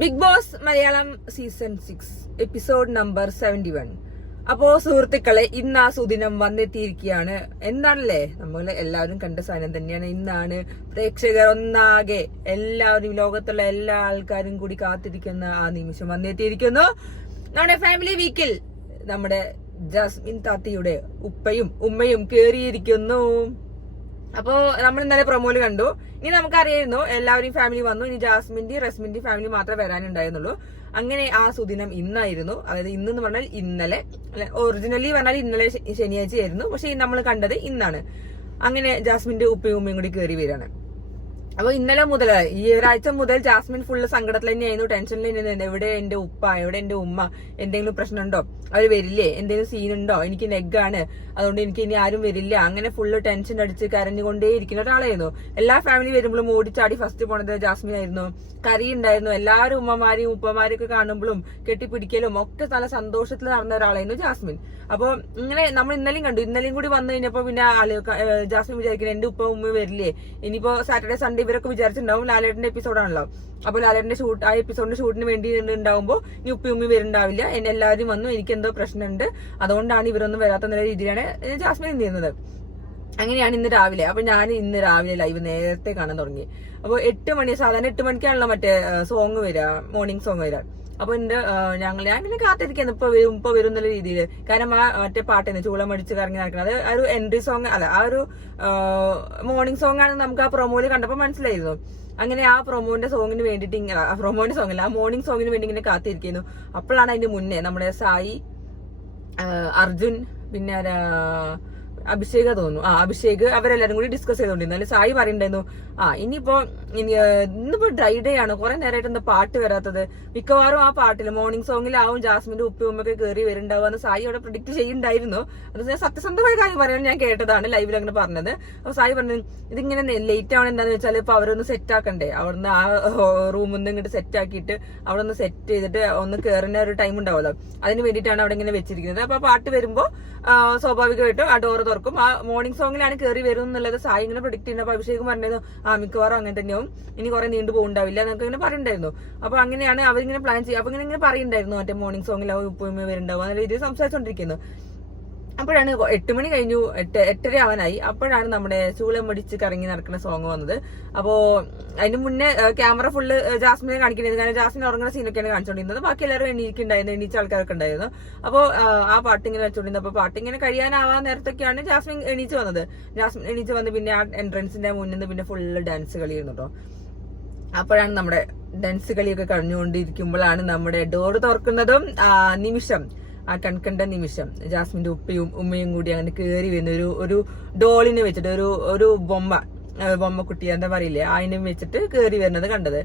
Big Boss Malayalam season 6 episode number 71. അപ്പോ സുഹൃത്തുക്കളെ, ഇന്ന് ആ സുദിനം വന്നെത്തിയിരിക്കുകയാണ്. എന്താണല്ലേ, നമ്മൾ എല്ലാവരും കണ്ട സാധനം തന്നെയാണ്. ഇന്നാണ് പ്രേക്ഷകർ ഒന്നാകെ എല്ലാവരും, ലോകത്തുള്ള എല്ലാ ആൾക്കാരും കൂടി കാത്തിരിക്കുന്ന ആ നിമിഷം വന്നെത്തിയിരിക്കുന്നു. നമ്മുടെ ഫാമിലി വീക്കിൽ നമ്മുടെ ജാസ്മിൻ താത്തിയുടെ ഉപ്പയും ഉമ്മയും കേറിയിരിക്കുന്നു. അപ്പോ നമ്മൾ ഇന്നലെ പ്രൊമോയില് കണ്ടു. ഇനി നമുക്കറിയായിരുന്നു എല്ലാവരും ഫാമിലി വന്നു, ഇനി ജാസ്മിന്റെയും റസ്മിന്റെയും ഫാമിലി മാത്രമേ വരാനുണ്ടായിരുന്നുള്ളൂ. അങ്ങനെ ആ സുദിനം ഇന്നായിരുന്നു. അതായത് ഇന്നെന്ന് പറഞ്ഞാൽ ഇന്നലെ, ഒറിജിനലി പറഞ്ഞാൽ ഇന്നലെ ശനിയാഴ്ച ആയിരുന്നു, പക്ഷെ നമ്മൾ കണ്ടത് ഇന്നാണ്. അങ്ങനെ ജാസ്മിന്റെ ഉപ്പയും ഉമ്മയും കൂടി കയറി വരികയാണ്. അപ്പൊ ഇന്നലെ മുതൽ, ഈ ഒരാഴ്ച മുതൽ ജാസ്മിൻ ഫുള്ള് സങ്കടത്തിൽ തന്നെയായിരുന്നു, ടെൻഷനിൽ തന്നെയായിരുന്നു. എവിടെ എന്റെ ഉപ്പ, എവിടെ എന്റെ ഉമ്മ, എന്തെങ്കിലും പ്രശ്നമുണ്ടോ, അവർ വരില്ലേ, എന്തെങ്കിലും സീനുണ്ടോ, എനിക്ക് നെഗാണ്, അതുകൊണ്ട് എനിക്ക് ഇനി ആരും വരില്ല, അങ്ങനെ ഫുള്ള് ടെൻഷൻ അടിച്ച് കരഞ്ഞുകൊണ്ടേ ഇരിക്കുന്ന ഒരാളായിരുന്നു. എല്ലാ ഫാമിലി വരുമ്പോഴും ഓടിച്ചാടി ഫസ്റ്റ് പോണത് ജാസ്മിൻ ആയിരുന്നു. കറി ഉണ്ടായിരുന്നു. എല്ലാവരും ഉമ്മമാരെയും ഉപ്പമാരെയും ഒക്കെ കാണുമ്പോഴും കെട്ടിപ്പിടിക്കലും ഒക്കെ നല്ല സന്തോഷത്തിൽ നടന്ന ഒരാളായിരുന്നു ജാസ്മിൻ. അപ്പൊ ഇങ്ങനെ നമ്മൾ ഇന്നലെയും കണ്ടു. ഇന്നലെയും കൂടി വന്നു കഴിഞ്ഞപ്പോ പിന്നെ ജാസ്മിൻ വിചാരിക്കുന്നത് എന്റെ ഉപ്പ ഉമ്മ വരില്ലേ, ഇനിയിപ്പോ സാറ്റർഡേ സൺഡേ ഇവരൊക്കെ വിചാരിച്ചിട്ടുണ്ടാവും ലാലേട്ടന്റെ എപ്പിസോഡാണല്ലോ. അപ്പൊ ലാലേട്ടന്റെ ഷൂട്ട്, ആ എപ്പിസോഡിന്റെ ഷൂട്ടിന് വേണ്ടി ഉണ്ടാവുമ്പോ ഇനി ഉപ്പി ഉമ്മി വരുന്നുണ്ടാവില്ല, എന്നെ എല്ലാവരും വന്നു, എനിക്ക് എന്തോ പ്രശ്നമുണ്ട്, അതുകൊണ്ടാണ് ഇവരൊന്നും വരാത്ത രീതിയിലാണ് ജാസ്മിൻ എന്ത് ചെയ്യുന്നത്. അങ്ങനെയാണ് ഇന്ന് രാവിലെ. അപ്പൊ ഞാൻ ഇന്ന് രാവിലെ ലൈവ് നേരത്തെ കാണാൻ തുടങ്ങി. അപ്പൊ 8 മണി, സാധാരണ 8 മണിക്കാണല്ലോ മറ്റേ സോങ് വരിക, മോർണിംഗ് സോങ് വരിക. അപ്പൊ ഞാൻ ഇങ്ങനെ കാത്തിരിക്കുന്നു, ഇപ്പൊ വരും എന്നുള്ള രീതിയിൽ. കാരണം ആ മറ്റേ പാട്ടിന് ചൂളം അടിച്ച് കറങ്ങി നടക്കുന്നത്, അത് ഒരു എൻട്രി സോങ് അല്ല, ആ ഒരു മോർണിംഗ് സോങ് ആണ് നമുക്ക് ആ പ്രൊമോയില് കണ്ടപ്പോ മനസ്സിലായിരുന്നു. അങ്ങനെ ആ പ്രൊമോന്റെ സോങ്ങിന് വേണ്ടിയിട്ട് ഇങ്ങനെ, പ്രൊമോന്റെ സോങ് അല്ല, ആ മോർണിംഗ് സോങ്ങിന് വേണ്ടി ഇങ്ങനെ കാത്തിരിക്കുന്നു. അപ്പോഴാണ് അതിന്റെ മുന്നേ നമ്മുടെ സായി, അർജുൻ, പിന്നെ അഭിഷേക് തോന്നുന്നു, അഭിഷേക്, അവരെല്ലാരും കൂടി ഡിസ്കസ് ചെയ്തോണ്ടിരുന്നു. സായി പറയുണ്ടായിരുന്നു, ഇന്നിപ്പോ ഡ്രൈ ഡേ ആണ്, കുറെ നേരമായിട്ട് എന്താ പാട്ട് വരാത്തത്, മിക്കവാറും ആ പാട്ടില് മോർണിംഗ് സോങ്ങിലാവും ജാസ്മിന്റെ ഉപ്പ ഉമ്മൊക്കെ കയറി വരുന്നുണ്ടാവുക സായി അവിടെ പ്രിഡിക്ട് ചെയ്യുന്നുണ്ടായിരുന്നു. അത് ഞാൻ സത്യസന്ധമായ കാര്യം പറയാൻ ഞാൻ കേട്ടതാണ്, ലൈവിൽ അങ്ങനെ പറഞ്ഞത്. അപ്പൊ സായി പറഞ്ഞു, ഇതിങ്ങനെ ലേറ്റ് ആവണം എന്താന്ന് വെച്ചാൽ ഇപ്പൊ അവരൊന്ന് സെറ്റ് ആക്കണ്ടേ, അവിടുന്ന് ആ റൂമിൽ നിന്ന് ഇങ്ങോട്ട് സെറ്റ് ആക്കിയിട്ട് അവിടെ ഒന്ന് സെറ്റ് ചെയ്തിട്ട് ഒന്ന് കയറുന്ന ഒരു ടൈം ഉണ്ടാവുമല്ലോ, അതിന് വേണ്ടിയിട്ടാണ് അവിടെ ഇങ്ങനെ വെച്ചിരിക്കുന്നത്. അപ്പൊ പാട്ട് വരുമ്പോ സ്വാഭാവികമായിട്ടും ആ ഡോറ് തുറക്കും. ആ മോർണിംഗ് സോങ്ങിലാണ് കയറി വരും എന്നുള്ളത് സായി ഇങ്ങനെ പ്രൊഡിക്ട് ചെയ്യുന്നത്. അപ്പൊ അഭിഷേക് പറഞ്ഞത് മിക്കവാറും അങ്ങനെ തന്നെയാവും, ഇനി കുറെ നീണ്ടു പോകുന്നുണ്ടാവില്ല എന്നൊക്കെ ഇങ്ങനെ പറയുന്നുണ്ടായിരുന്നു. അപ്പൊ അങ്ങനെയാണ് അവരിങ്ങനെ പ്ലാൻ ചെയ്യുക. അപ്പൊ ഇങ്ങനെ പറയുന്നുണ്ടായിരുന്നു, മറ്റേ മോർണിംഗ് സോങ്ങിലാവും ഉപ്പുമ്മ വരുന്നുണ്ടാവും എന്നുള്ള രീതിയിൽ സംസാരിച്ചോണ്ടിരിക്കുന്നു. അപ്പോഴാണ് 8 മണി കഴിഞ്ഞു, 8:30 ആവാനായി. അപ്പോഴാണ് നമ്മുടെ ചൂളം മടിച്ച് കറങ്ങി നടക്കുന്ന സോങ് വന്നത്. അപ്പോ അതിന് മുന്നേ ക്യാമറ ഫുള്ള് ജാസ്മിനെ കാണിക്കുന്നത്, കാരണം ജാസ്മിൻ ഉറങ്ങുന്ന സീനൊക്കെയാണ് കാണിച്ചോണ്ടിരുന്നത്. ബാക്കി എല്ലാവരും എണീച്ച ആൾക്കാരൊക്കെ ഉണ്ടായിരുന്നു. അപ്പോ ആ പാട്ടിങ്ങനെ വെച്ചോണ്ടിരുന്നത്. അപ്പൊ പാട്ടിങ്ങനെ കഴിയാനാവാൻ നേരത്തൊക്കെയാണ് ജാസ്മിൻ എണീച്ച് വന്നത്. ജാസ്മിൻ എണീച്ച് വന്ന് പിന്നെ ആ എൻട്രൻസിന്റെ മുന്നിൽ നിന്ന് പിന്നെ ഫുള്ള് ഡാൻസ് കളിയായിരുന്നു കേട്ടോ. അപ്പോഴാണ് നമ്മുടെ ഡാൻസ് കളിയൊക്കെ കഴിഞ്ഞുകൊണ്ടിരിക്കുമ്പോഴാണ് നമ്മുടെ ഡോറ് തുറക്കുന്നതും നിമിഷം, ആ കൺകണ്ട നിമിഷം ജാസ്മിന്റെ ഉപ്പയും ഉമ്മയും കൂടി അങ്ങനെ കയറി വരുന്ന ഒരു ഡോളിനെ വെച്ചിട്ട്, ഒരു ബൊമ്മ കുട്ടി എന്താ പറയില്ലേ, അതിനും വെച്ചിട്ട് കയറി വരുന്നത് കണ്ടത്.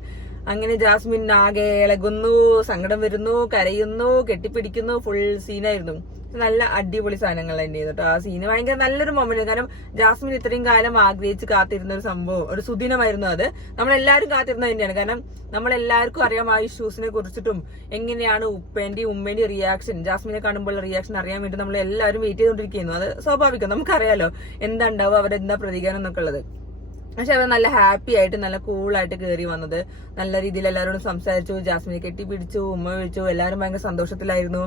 അങ്ങനെ ജാസ്മിൻ ആകെ ഇളകുന്നു, സങ്കടം വരുന്നു, കരയുന്നു, കെട്ടിപ്പിടിക്കുന്നു, ഫുൾ സീനായിരുന്നു. നല്ല അടിപൊളി സാധനങ്ങൾ തന്നെയായിരുന്നു കേട്ടോ ആ സീന്. ഭയങ്കര നല്ലൊരു മൊമെന്റ്. കാരണം ജാസ്മിൻ ഇത്രയും കാലം ആഗ്രഹിച്ച് കാത്തിരുന്ന ഒരു സംഭവം, ഒരു സുദിനമായിരുന്നു അത്. നമ്മളെല്ലാവരും കാത്തിരുന്നത് തന്നെയാണ്. കാരണം നമ്മളെല്ലാവർക്കും അറിയാം ആ ഇഷ്യൂസിനെ കുറിച്ചിട്ടും എങ്ങനെയാണ് ഉപ്പേന്റെയും ഉമ്മേന്റെയും റിയാക്ഷൻ, ജാസ്മിനെ കാണുമ്പോൾ റിയാക്ഷൻ അറിയാൻ വേണ്ടി നമ്മൾ എല്ലാവരും വെയിറ്റ് ചെയ്തുകൊണ്ടിരിക്കുന്നു. അത് സ്വാഭാവികം, നമുക്കറിയാലോ എന്താ ഉണ്ടാവുക, അവരെന്താ പ്രതികരണം എന്നൊക്കെ ഉള്ളത്. പക്ഷെ അവർ നല്ല ഹാപ്പി ആയിട്ട് നല്ല കൂളായിട്ട് കയറി വന്നത്, നല്ല രീതിയിൽ എല്ലാവരോടും സംസാരിച്ചു, ജാസ്മിനെ കെട്ടിപ്പിടിച്ചു, ഉമ്മ വിളിച്ചു, എല്ലാവരും ഭയങ്കര സന്തോഷത്തിലായിരുന്നു.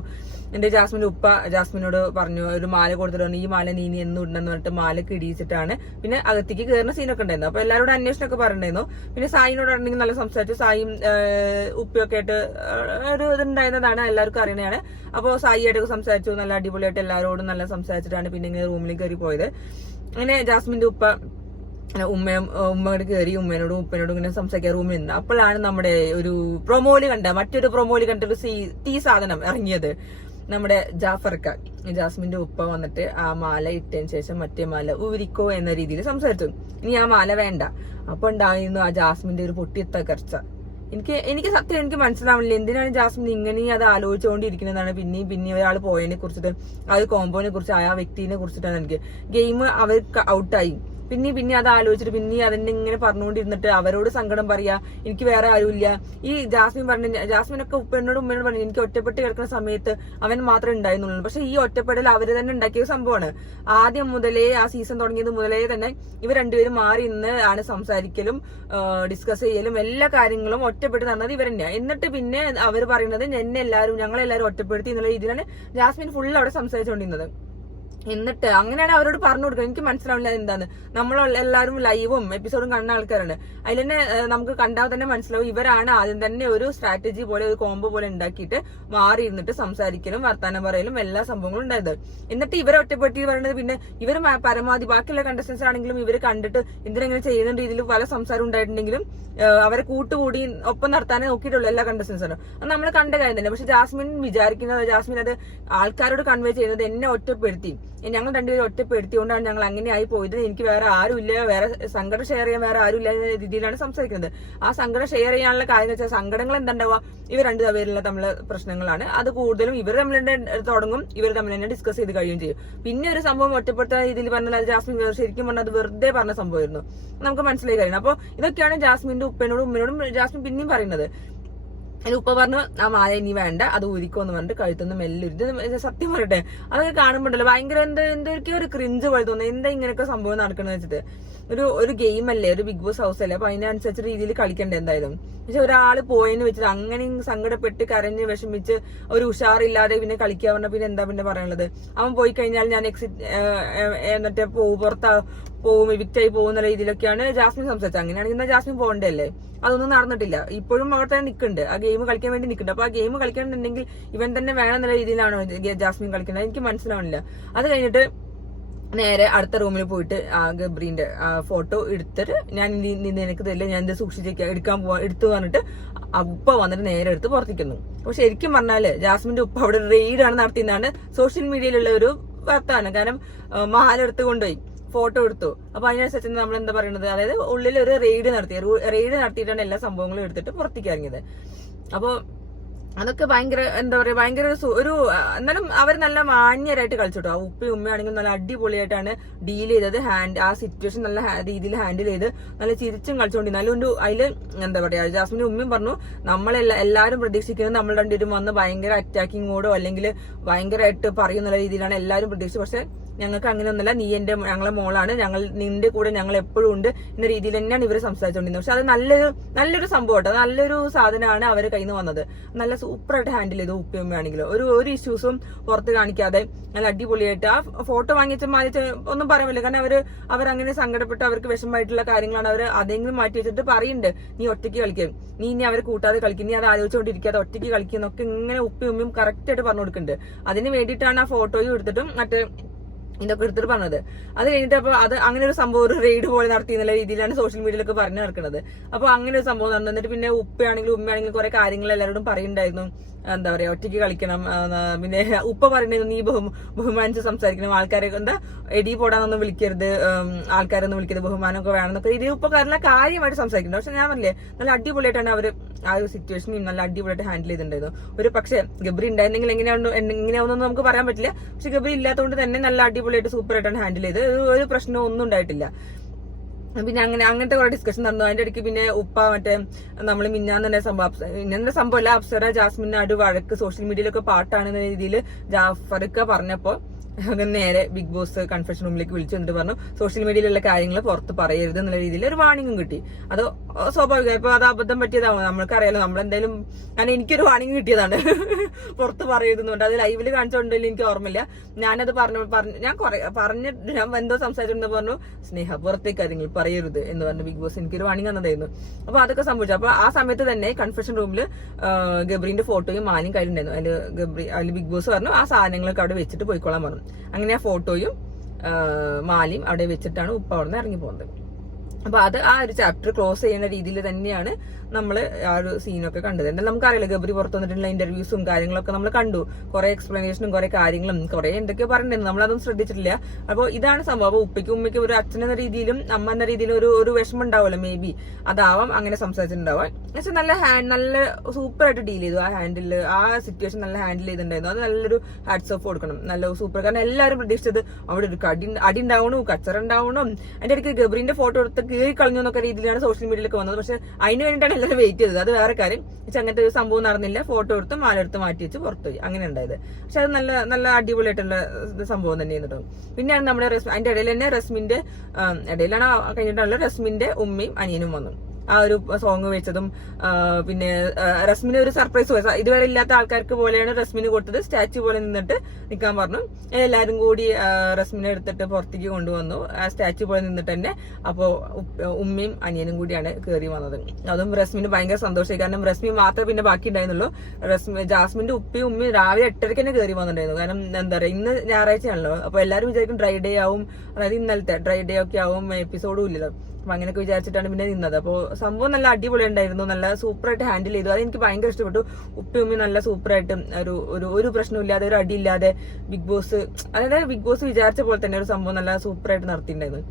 എന്റെ ജാസ്മിന്റെ ഉപ്പ ജാസ്മിനോട് പറഞ്ഞു, ഒരു മാല കൊടുത്തിട്ട് ഈ മാല നീ എന്നും ഇടണമെന്ന് പറഞ്ഞിട്ട് മാലക്ക് ഇടിയിച്ചിട്ടാണ് പിന്നെ അകത്തേക്ക് കയറുന്ന സീനൊക്കെ ഉണ്ടായിരുന്നു. അപ്പൊ എല്ലാവരോടും അന്വേഷണമൊക്കെ പറഞ്ഞിരുന്നു. പിന്നെ സായിനോടാണെങ്കിൽ നല്ല സംസാരിച്ചു. സായിയും ഉപ്പയൊക്കെ ആയിട്ട് ഒരു ഇതുണ്ടായിരുന്നതാണ്, എല്ലാവർക്കും അറിയുന്നതാണ്. അപ്പോൾ സായിയായിട്ടൊക്കെ സംസാരിച്ചു, നല്ല അടിപൊളിയായിട്ട് എല്ലാവരോടും നല്ല സംസാരിച്ചിട്ടാണ് പിന്നെ ഇങ്ങനെ റൂമിലേക്ക് കയറി പോയത്. അങ്ങനെ ജാസ്മിന്റെ ഉപ്പ ഉമ്മയോട് കയറി ഉമ്മേനോടും ഉപ്പനോടും ഇങ്ങനെ സംസാരിക്കാൻ റൂമിൽ നിന്ന്. അപ്പോഴാണ് നമ്മുടെ മറ്റൊരു പ്രൊമോയില് കണ്ട ഒരു ടീ സാധനം ഇറങ്ങിയത്. നമ്മുടെ ജാസ്മിന്റെ ഉപ്പ വന്നിട്ട് ആ മാല ഇട്ടതിന് ശേഷം മറ്റേ മാല ഊരിക്കോ എന്ന രീതിയിൽ സംസാരിച്ചു. ഇനി ആ മാല വേണ്ട. അപ്പൊ ഉണ്ടായിരുന്നു ആ ജാസ്മിന്റെ ഒരു പൊട്ടിത്തകർച്ച. എനിക്ക് സത്യം എനിക്ക് മനസ്സിലാവില്ല, എന്തിനാണ് ജാസ്മിൻ ഇങ്ങനെയും അത് ആലോചിച്ചുകൊണ്ടിരിക്കുന്നതാണ്. പിന്നെയും ഒരാൾ പോയതിനെ കുറിച്ചിട്ട്, ആ ഒരു കോമ്പോനെ കുറിച്ച്, ആ വ്യക്തിനെ കുറിച്ചിട്ടാണ്. എനിക്ക് ഗെയിം അവർക്ക് ഔട്ടായി, പിന്നെ അത് ആലോചിച്ചിട്ട് പിന്നെ അതിനെ ഇങ്ങനെ പറഞ്ഞുകൊണ്ടിരുന്നിട്ട് അവരോട് സങ്കടം പറയാ, എനിക്ക് വേറെ ആരുമില്ല. ഈ ജാസ്മിനൊക്കെ ഉപ്പനോട് ഉമ്മയോട് പറഞ്ഞു എനിക്ക് ഒറ്റപ്പെട്ട് കിടക്കുന്ന സമയത്ത് അവൻ മാത്രമേ ഉണ്ടായിരുന്നുള്ളൂ. പക്ഷെ ഈ ഒറ്റപ്പെടൽ അവര് തന്നെ ഉണ്ടാക്കിയ സംഭവമാണ്. ആദ്യം മുതലേ ആ സീസൺ തുടങ്ങിയത് മുതലേ തന്നെ ഇവർ രണ്ടുപേരും മാറി ഇന്ന് ആണ് സംസാരിക്കലും ഡിസ്കസ് ചെയ്യലും എല്ലാ കാര്യങ്ങളും ഒറ്റപ്പെട്ട് നടന്നത് ഇവർ തന്നെയാണ്. എന്നിട്ട് പിന്നെ അവർ പറയുന്നത് ഞങ്ങളെല്ലാവരും ഒറ്റപ്പെടുത്തി എന്നുള്ള രീതിയിലാണ് ജാസ്മിൻ ഫുൾ അവിടെ സംസാരിച്ചുകൊണ്ടിരുന്നത്. എന്നിട്ട് അങ്ങനെയാണ് അവരോട് പറഞ്ഞു കൊടുക്കുന്നത്. എനിക്ക് മനസ്സിലാവില്ല എന്താന്ന്. എല്ലാവരും ലൈവും എപ്പിസോഡും കാണുന്ന ആൾക്കാരാണ്. അതിൽ തന്നെ നമുക്ക് കണ്ടാൽ തന്നെ മനസ്സിലാവും ഇവരാണ് ആദ്യം തന്നെ ഒരു സ്ട്രാറ്റജി പോലെ ഒരു കോംബോ പോലെ ഉണ്ടാക്കിയിട്ട് മാറി ഇരുന്നിട്ട് സംസാരിക്കലും വർത്താനം പറയലും എല്ലാ സംഭവങ്ങളും ഉണ്ടായത്. എന്നിട്ട് ഇവരെ ഒറ്റപ്പെടുത്തി പറയുന്നത് പിന്നെ ഇവർ പരമാവധി ബാക്കിയുള്ള കണ്ടസ്റ്റൻസ് ആണെങ്കിലും ഇവർ കണ്ടിട്ട് എന്തിനെങ്ങനെ ചെയ്യുന്ന രീതിയിൽ പല സംസാരം ഉണ്ടായിട്ടുണ്ടെങ്കിലും അവരെ കൂട്ടുകൂടി ഒപ്പം നടത്താനേ നോക്കിയിട്ടുള്ളൂ എല്ലാ കണ്ടസ്റ്റൻസിനും. അത് നമ്മൾ കണ്ട കാര്യം തന്നെ. പക്ഷെ ജാസ്മിൻ അത് ആൾക്കാരോട് കൺവേ ചെയ്യുന്നത് എന്നെ ഒറ്റപ്പെടുത്തി, ഞങ്ങൾ രണ്ടുപേരും ഒറ്റപ്പെടുത്തിയോണ്ടാണ് ഞങ്ങൾ അങ്ങനെ ആയി പോയത്, എനിക്ക് വേറെ ആരുമില്ല, വേറെ സങ്കടം ഷെയർ ചെയ്യാൻ വേറെ ആരുമില്ല എന്ന രീതിയിലാണ് സംസാരിക്കുന്നത്. ആ സങ്കടം ഷെയർ ചെയ്യാനുള്ള കാര്യം വെച്ചാൽ സങ്കടങ്ങൾ എന്താണ്ടാവുക ഇവർ രണ്ടുപേരുള്ള തമ്മിലുള്ള പ്രശ്നങ്ങളാണ്. അത് കൂടുതലും ഇവർ തമ്മിൽ തന്നെ തുടങ്ങും, ഇവർ തമ്മിൽ തന്നെ ഡിസ്കസ് ചെയ്ത് കഴിയുകയും ചെയ്യും. പിന്നെ ഒരു സംഭവം ഒറ്റപ്പെടുത്തുന്ന രീതിയിൽ പറഞ്ഞാൽ അത് ജാസ്മിൻ ശരിക്കും പറഞ്ഞാൽ അത് വെറുതെ പറഞ്ഞ സംഭവമായിരുന്നു, നമുക്ക് മനസ്സിലായി കഴിയണം. അപ്പോൾ ഇതൊക്കെയാണ് ജാസ്മിന്റെ ഉപ്പനോടും ഉമ്മനോടും ജാസ്മിൻ പിന്നെയും പറയുന്നത്. അതിന് ഉപ്പ പറഞ്ഞു ആ മാല ഇനി വേണ്ട, അത് ഊരിക്കോന്ന് പറഞ്ഞിട്ട് കഴുത്തൊന്ന് മെല്ലുരുത്. സത്യം പറയട്ടെ അതൊക്കെ കാണുമ്പോണ്ടല്ലോ ഭയങ്കര എന്തൊക്കെയോ ഒരു ക്രിഞ്ച് പോലെ തോന്നുന്നു. എന്താ ഇങ്ങനെയൊക്കെ സംഭവം നടക്കണമെന്ന് വെച്ചിട്ട്. ഒരു ഗെയിം അല്ലേ, ഒരു ബിഗ് ബോസ് ഹൗസ് അല്ലേ, അപ്പൊ അതിനനുസരിച്ച് രീതിയിൽ കളിക്കണ്ടേ എന്തായാലും. പക്ഷെ ഒരാൾ പോയെന്ന് വെച്ചിട്ട് അങ്ങനെ സങ്കടപ്പെട്ട് കരഞ്ഞ് വിഷമിച്ച് ഒരു ഉഷാറില്ലാതെ പിന്നെ കളിക്കാൻ പറഞ്ഞ പിന്നെ എന്താ പിന്നെ പറയാനുള്ളത്. അവൻ പോയി കഴിഞ്ഞാൽ ഞാൻ എന്നിട്ട് പോവും എവിക്റ്റായി പോകുന്ന രീതിയിലൊക്കെയാണ് ജാസ്മിൻ സംസാരിച്ചത്. അങ്ങനെയാണെങ്കിൽ ജാസ്മിൻ പോകണ്ടല്ലേ, അതൊന്നും നടന്നിട്ടില്ല. ഇപ്പോഴും അവിടെ തന്നെ നിൽക്കുന്നുണ്ട്, ആ ഗെയിം കളിക്കാൻ വേണ്ടി നിൽക്കുന്നുണ്ട്. അപ്പൊ ആ ഗെയിം കളിക്കണമെന്നുണ്ടെങ്കിൽ ഇവൻ തന്നെ വേണം എന്നുള്ള രീതിയിലാണോ ജാസ്മിൻ കളിക്കുന്നത്, എനിക്ക് മനസ്സിലാവണില്ല. അത് കഴിഞ്ഞിട്ട് നേരെ അടുത്ത റൂമിൽ പോയിട്ട് ആ ഗബ്രീന്റെ ഫോട്ടോ എടുത്തിട്ട് ഞാൻ നിനക്ക് തരില്ല, ഞാൻ ഇത് സൂക്ഷിച്ചേക്കാം, എടുത്തു പറഞ്ഞിട്ട് ഉപ്പ വന്നിട്ട് നേരെ എടുത്ത് പുറത്തേക്കുന്നു. അപ്പൊ ശരിക്കും പറഞ്ഞാല് ജാസ്മിന്റെ ഉപ്പ അവിടെ റെയ്ഡാണ് നടത്തിയെന്നാണ് സോഷ്യൽ മീഡിയയിലുള്ള ഒരു വാർത്തയാണ്. കാരണം മാലെടുത്ത് കൊണ്ടുപോയി ഫോട്ടോ എടുത്തു. അപ്പൊ അതിനനുസരിച്ച് നമ്മൾ എന്താ പറയുന്നത്, അതായത് ഉള്ളിൽ ഒരു റെയ്ഡ് നടത്തിയിട്ടാണ് എല്ലാ സംഭവങ്ങളും എടുത്തിട്ട് പുറത്തേക്ക് ഇറങ്ങിയത്. അപ്പൊ അതൊക്കെ ഭയങ്കര എന്താ പറയാ ഭയങ്കര ഒരു എന്നാലും അവർ നല്ല മാന്യരായിട്ട് കളിച്ചിട്ടോ. ആ ഉപ്പയും ഉമ്മയാണെങ്കിൽ നല്ല അടിപൊളിയായിട്ടാണ് ഡീൽ ചെയ്തത്. ആ സിറ്റുവേഷൻ നല്ല രീതിയിൽ ഹാൻഡിൽ ചെയ്ത് നല്ല ചിരിച്ചും കളിച്ചുകൊണ്ടിരുന്നു. അതില് എന്താ പറയാ ജാസ്മിന്റെ ഉമ്മയും പറഞ്ഞു എല്ലാവരും പ്രതീക്ഷിക്കുന്നത് നമ്മൾ രണ്ടുപേരും വന്ന് ഭയങ്കര അറ്റാക്കിംഗ് മോഡോ അല്ലെങ്കിൽ ഭയങ്കരമായിട്ട് പറയുന്നുള്ള രീതിയിലാണ് എല്ലാവരും പ്രതീക്ഷിച്ചത്. പക്ഷെ ഞങ്ങൾക്ക് അങ്ങനെ ഒന്നുമല്ല, നീ ഞങ്ങളെ മോളാണ്, നിന്റെ കൂടെ ഞങ്ങൾ എപ്പോഴും ഉണ്ട് എന്ന രീതിയിൽ തന്നെയാണ് ഇവർ സംസാരിച്ചുകൊണ്ടിരുന്നത്. പക്ഷെ അത് നല്ലൊരു സംഭവം കേട്ടോ, നല്ലൊരു സാധനമാണ് അവരെ കയ്യിൽ നിന്ന് വന്നത്. നല്ല സൂപ്പറായിട്ട് ഹാൻഡിൽ ചെയ്തു ഉപ്പയമ്മയാണെങ്കിലും. ഒരു ഇഷ്യൂസും പുറത്ത് കാണിക്കാതെ നല്ല അടിപൊളിയായിട്ട്. ആ ഫോട്ടോ മാനിച്ച് ഒന്നും പറയാൻ പറ്റില്ല, കാരണം അവരങ്ങനെ സങ്കടപ്പെട്ട് അവർക്ക് വിഷമമായിട്ടുള്ള കാര്യങ്ങളാണ് അവർ അതെങ്കിലും മാറ്റി വെച്ചിട്ട് പറയുന്നുണ്ട്, നീ ഒറ്റയ്ക്ക് കളിക്കും, നീ ഇനി അവരെ കൂട്ടാതെ കളിക്കും, നീ അത് ആലോചിച്ചുകൊണ്ടിരിക്കാതെ ഒറ്റയ്ക്ക് കളിക്കും എന്നൊക്കെ ഇങ്ങനെ ഉപ്പയും ഉമ്മയും കറക്റ്റ് ആയിട്ട് പറഞ്ഞു കൊടുക്കുന്നുണ്ട്. അതിന് വേണ്ടിയിട്ടാണ് ആ ഫോട്ടോയും എടുത്തിട്ടും മറ്റേ ഇതൊക്കെ എടുത്തിട്ട് പറഞ്ഞത്. അത് കഴിഞ്ഞിട്ട് അപ്പൊ അത് അങ്ങനെ ഒരു സംഭവം ഒരു റെയ്ഡ് പോലെ നടത്തി എന്നുള്ള രീതിയിലാണ് സോഷ്യൽ മീഡിയയിലൊക്കെ പറഞ്ഞു നടക്കുന്നത്. അപ്പൊ അങ്ങനെ ഒരു സംഭവം നടന്നു. എന്നിട്ട് പിന്നെ ഉപ്പയാണെങ്കിലും ഉമ്മയാണെങ്കിലും കുറെ കാര്യങ്ങൾ എല്ലാവരോടും പറയുന്നുണ്ടായിരുന്നു. എന്താ പറയാ ഒറ്റയ്ക്ക് കളിക്കണം, പിന്നെ ഉപ്പ പറയുന്നത് നീ ബഹുമാനിച്ച് സംസാരിക്കണം, ആൾക്കാരെ എന്താ എടി പോടാന്നൊന്നും വിളിക്കരുത്, ആൾക്കാരൊന്നും വിളിക്കരുത്, ബഹുമാനമൊക്കെ വേണമെന്നൊക്കെ രീതിയിൽ ഉപ്പ നല്ല കാര്യമായിട്ട് സംസാരിക്കുന്നുണ്ട്. പക്ഷെ ഞാൻ പറഞ്ഞില്ലേ നല്ല അടിപൊളിയായിട്ടാണ് അവർ ആ ഒരു സിറ്റുവേഷനും നല്ല അടിപൊളിയായിട്ട് ഹാൻഡിൽ ചെയ്തിട്ടുണ്ടായിരുന്നു. ഒരു പക്ഷേ ഗബ്രി ഉണ്ടായിരുന്നെങ്കിൽ എങ്ങനെയാവുന്നൊന്നും നമുക്ക് പറയാൻ പറ്റില്ല. പക്ഷെ ഗബ്രി ഇല്ലാത്തതുകൊണ്ട് തന്നെ നല്ല അടിപൊളിയായിട്ട് സൂപ്പറായിട്ടാണ് ഹാൻഡിൽ ചെയ്ത്. ഒരു പ്രശ്നവും ഒന്നും ഉണ്ടായിട്ടില്ല. പിന്നെ അങ്ങനത്തെ കുറെ ഡിസ്കഷൻ നടന്നു. അതിന്റെ ഇടയ്ക്ക് പിന്നെ ഉപ്പ മറ്റേ നമ്മൾ മിന്നാന്നെ സംഭവമല്ല, അപ്സര ജാസ്മിനാട് വഴക്ക് സോഷ്യൽ മീഡിയയിലൊക്കെ പാട്ടാണെന്ന രീതിയിൽ ജാഫർക്ക് പറഞ്ഞപ്പോ നേരെ ബിഗ് ബോസ് കൺഫെഷൻ റൂമിലേക്ക് വിളിച്ചു എന്നിട്ട് പറഞ്ഞു സോഷ്യൽ മീഡിയയിലുള്ള കാര്യങ്ങൾ പുറത്ത് പറയരുത് എന്നുള്ള രീതിയിൽ ഒരു വാണിംഗും കിട്ടി. അത് സ്വാഭാവികമായി ഇപ്പൊ അത് അബദ്ധം പറ്റിയതാവും, നമ്മൾക്കറിയാലോ, നമ്മളെന്തായാലും കാരണം എനിക്കൊരു വാണിംഗ് കിട്ടിയതാണ് പുറത്ത് പറയരുതെന്നുണ്ട്. അത് ലൈവില് കാണിച്ചോണ്ടല്ലോ എനിക്ക് ഓർമ്മയില്ല. ഞാനത് ഞാൻ എന്തോ സംസാരിച്ചിരുന്നു, പറഞ്ഞു സ്നേഹ പുറത്തേക്ക് കാര്യങ്ങൾ പറയരുത് എന്ന് പറഞ്ഞു ബിഗ് ബോസ് എനിക്കൊരു വാണിംഗ് തന്നതായിരുന്നു. അപ്പൊ അതൊക്കെ സംഭവിച്ചു. അപ്പൊ ആ സമയത്ത് തന്നെ കൺഫെഷൻ റൂമിൽ ഗബ്രീന്റെ ഫോട്ടോയും മാനിയും കയ്യിലുണ്ടായിരുന്നു. അതിൽ ബിഗ് ബോസ് പറഞ്ഞു ആ സാധനങ്ങളൊക്കെ അവിടെ വെച്ചിട്ട് പോയിക്കോളാൻ പറഞ്ഞു. അങ്ങനെ ആ ഫോട്ടോയും മാലയും അവിടെ വെച്ചിട്ടാണ് ഉപ്പ അവിടെ നിന്ന് ഇറങ്ങി പോകുന്നത്. അപ്പൊ അത് ആ ഒരു ചാപ്റ്റർ ക്ലോസ് ചെയ്യുന്ന രീതിയിൽ തന്നെയാണ് നമ്മൾ ആ ഒരു സീനൊക്കെ കണ്ടത്. എന്തായാലും നമുക്കറിയില്ല, ഗബ്രി പുറത്തു വന്നിട്ടുള്ള ഇന്റർവ്യൂസും കാര്യങ്ങളൊക്കെ നമ്മൾ കണ്ടു, കുറെ എക്സ്പ്ലനേഷനും കുറെ കാര്യങ്ങളും കുറെ എന്തൊക്കെയോ പറഞ്ഞിരുന്നു, നമ്മളതൊന്നും ശ്രദ്ധിച്ചിട്ടില്ല. അപ്പോൾ ഇതാണ് സംഭവം. അപ്പോൾ ഉപ്പയ്ക്കും ഉമ്മയ്ക്കും ഒരു അച്ഛൻ എന്ന രീതിയിലും അമ്മ എന്ന രീതിയിലും ഒരു വിഷമം ഉണ്ടാവുമല്ലോ, മേ ബി അതാവാം അങ്ങനെ സംസാരിച്ചിട്ടുണ്ടാവാം. പക്ഷെ നല്ല സൂപ്പർ ആയിട്ട് ഡീൽ ചെയ്തു. ആ ഹാൻഡിൽ, ആ സിറ്റുവേഷൻ നല്ല ഹാൻഡിൽ ചെയ്തിട്ടുണ്ടായിരുന്നു. അത് നല്ലൊരു ഹാറ്റ്സ് ഓഫ് കൊടുക്കണം, നല്ല സൂപ്പർ. കാരണം എല്ലാവരും പ്രതീക്ഷിച്ചത് അവിടെ ഒരു അടി ഉണ്ടാവണം, കച്ചറ ഉണ്ടാവണം, അതിന്റെ ഇടയ്ക്ക് ഗബ്രീന്റെ ഫോട്ടോ എടുത്ത് കീറി കളഞ്ഞു എന്നൊക്കെ രീതിയിലാണ് സോഷ്യൽ മീഡിയയിലൊക്കെ വന്നത്. പക്ഷെ അതിന് വേണ്ടിയിട്ടാണ് എല്ലാവരും വെയിറ്റ് ചെയ്തത്. അത് വേറെ കാര്യം. പക്ഷെ അങ്ങനത്തെ ഒരു സംഭവം നടന്നില്ല. ഫോട്ടോ എടുത്ത് മാലെടുത്ത് മാറ്റി വെച്ച് പുറത്തുപോയി, അങ്ങനെ ഉണ്ടായത്. പക്ഷെ അത് നല്ല അടിപൊളിയായിട്ടുള്ള സംഭവം തന്നെയാണ് കേട്ടോ. പിന്നെയാണ് നമ്മുടെ അതിന്റെ ഇടയിൽ തന്നെ ഇടയിലാണ് കഴിഞ്ഞിട്ടുള്ള റസ്മിന്റെ ഉമ്മയും അനിയനും വന്നു. ആ ഒരു സോങ് വെച്ചതും പിന്നെ റസ്മിന് ഒരു സർപ്രൈസ് ഇതുവരെ ഇല്ലാത്ത ആൾക്കാർക്ക് പോലെയാണ് റസ്മിന് കൊടുത്തത്. സ്റ്റാച്യു പോലെ നിന്നിട്ട് നിൽക്കാൻ പറഞ്ഞു. എല്ലാവരും കൂടി റസ്മിനെ എടുത്തിട്ട് പുറത്തേക്ക് കൊണ്ടുവന്നു, ആ സ്റ്റാച്യു പോലെ നിന്നിട്ട് തന്നെ. അപ്പോൾ ഉമ്മയും അനിയനും കൂടിയാണ് കയറി വന്നത്. അതും റസ്മിന് ഭയങ്കര സന്തോഷമായി. കാരണം റസ്മി മാത്രമേ പിന്നെ ബാക്കി ഉണ്ടായിരുന്നുള്ളൂ. ജാസ്മിന്റെ ഉപ്പയും ഉമ്മയും രാവിലെ 8:30 തന്നെ കയറി വന്നിട്ടുണ്ടായിരുന്നു. കാരണം എന്താ പറയുക, ഇന്ന് ഞായറാഴ്ചയാണല്ലോ. അപ്പോൾ എല്ലാവരും വിചാരിക്കും ഡ്രൈ ഡേ ആവും, അതായത് ഇന്നലത്തെ ഡ്രൈ ഡേ ഒക്കെ ആവും, എപ്പിസോഡും ഇല്ലല്ലോ. അപ്പൊ അങ്ങനെയൊക്കെ വിചാരിച്ചിട്ടാണ് പിന്നെ നിന്നത്. അപ്പോൾ സംഭവം നല്ല അടിപൊളി ഉണ്ടായിരുന്നു, നല്ല സൂപ്പറായിട്ട് ഹാൻഡിൽ ചെയ്തു. അതെനിക്ക് ഭയങ്കര ഇഷ്ടപ്പെട്ടു. ഉപ്പി നല്ല സൂപ്പറായിട്ട് ഒരു പ്രശ്നമില്ലാതെ, ഒരു അടിയില്ലാതെ ബിഗ് ബോസ്, അതായത് ബിഗ് ബോസ് വിചാരിച്ച പോലെ തന്നെ ഒരു സംഭവം നല്ല സൂപ്പറായിട്ട് നടത്തിയിട്ടുണ്ടായിരുന്നു.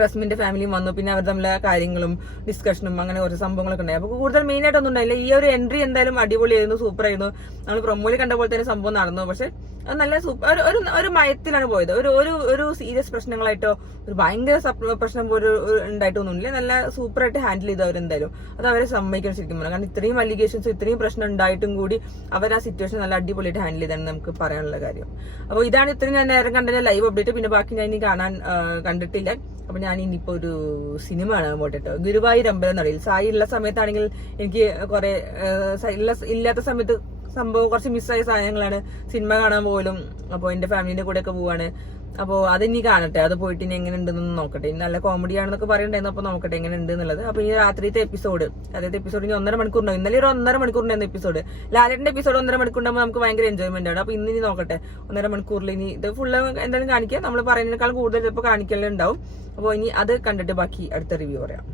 റസ്മിന്റെ ഫാമിലിയും വന്നു, പിന്നെ അവർ തമ്മിലെ കാര്യങ്ങളും ഡിസ്കഷനും അങ്ങനെ കുറച്ച് സംഭവങ്ങളൊക്കെ ഉണ്ടായി. അപ്പോൾ കൂടുതൽ മെയിൻ ആയിട്ടൊന്നും ഉണ്ടായില്ല. ഈ ഒരു എൻട്രി എന്തായാലും അടിപൊളിയായിരുന്നു, സൂപ്പറായിരുന്നു. നമ്മൾ പ്രൊമോയിൽ കണ്ട പോലെ തന്നെ സംഭവം നടന്നു. പക്ഷെ അത് നല്ല സൂപ്പർ ഒരു മയത്തിലാണ് പോയത്. ഒരു സീരിയസ് പ്രശ്നങ്ങളായിട്ടോ ഒരു ഭയങ്കര പ്രശ്നം പോലെ ഉണ്ടായിട്ടൊന്നുമില്ല. നല്ല സൂപ്പറായിട്ട് ഹാൻഡിൽ ചെയ്തു അവരെന്തായാലും. അത് അവരെ സമ്മതിക്കണം ശരിക്കും പറഞ്ഞാൽ. കാരണം ഇത്രയും അലിഗേഷൻസ്, ഇത്രയും പ്രശ്നം ഉണ്ടായിട്ടും കൂടി അവർ ആ സിറ്റുവേഷൻ നല്ല അടിപൊളിയായിട്ട് ഹാൻഡിൽ ചെയ്താണ് നമുക്ക് പറയാനുള്ള കാര്യം. അപ്പോൾ ഇതാണ് ഇത്രയും ഞാൻ നേരം കണ്ട ലൈവ് അപ്ഡേറ്റ്. പിന്നെ ബാക്കി ഞാൻ ഇനി കാണാൻ കണ്ടിട്ടില്ല. അപ്പൊ ഞാൻ ഇനിയിപ്പോ ഒരു സിനിമ കാണാൻ പോട്ടോ, ഗുരുവായൂർ അമ്പലം നടയിൽ. സായി ഉള്ള സമയത്താണെങ്കിൽ എനിക്ക് കുറെ ഇല്ലാത്ത സമയത്ത് സംഭവം കുറച്ച് മിസ്സായ സാധനങ്ങളാണ്. സിനിമ കാണാൻ പോലും, അപ്പോൾ എന്റെ ഫാമിലിന്റെ കൂടെ ഒക്കെ പോവാണ്. അപ്പോൾ അതിനി കാണട്ടെ, അത് പോയിട്ട് ഇനി എങ്ങനെ ഉണ്ടെന്ന് നോക്കട്ടെ. ഇനി നല്ല കോമഡി ആണെന്നൊക്കെ പറയണ്ടായിരുന്നു. അപ്പൊ നോക്കട്ടെ എങ്ങനെ ഉണ്ട് എന്നുള്ളത്. അപ്പൊ ഇനി രാത്രിത്തെ എപ്പിസോഡ്, അതായത് എപ്പിസോഡ് ഇനി 1.5 മണിക്കൂറിനാവും. ഇന്നലെ ഒരു 1.5 മണിക്കൂറിനായിരുന്നു എപ്പിസോഡ്. ലാലേട്ടന്റെ എപ്പിസോഡ് 1.5 മണിക്കൂറിനാകുമ്പോൾ നമുക്ക് ഭയങ്കര എൻജോയ്മെന്റ് ആണ്. അപ്പൊ ഇനി നോക്കട്ടെ, 1.5 മണിക്കൂറിൽ ഇനി ഇത് ഫുള്ള് എന്തായാലും കാണിക്കുക. നമ്മൾ പറയുന്നതിനേക്കാൾ കൂടുതൽ ചിലപ്പോൾ കാണിക്കലുണ്ടാവും. അപ്പോൾ ഇനി അത് കണ്ടിട്ട് ബാക്കി അടുത്ത റിവ്യൂ പറയാം.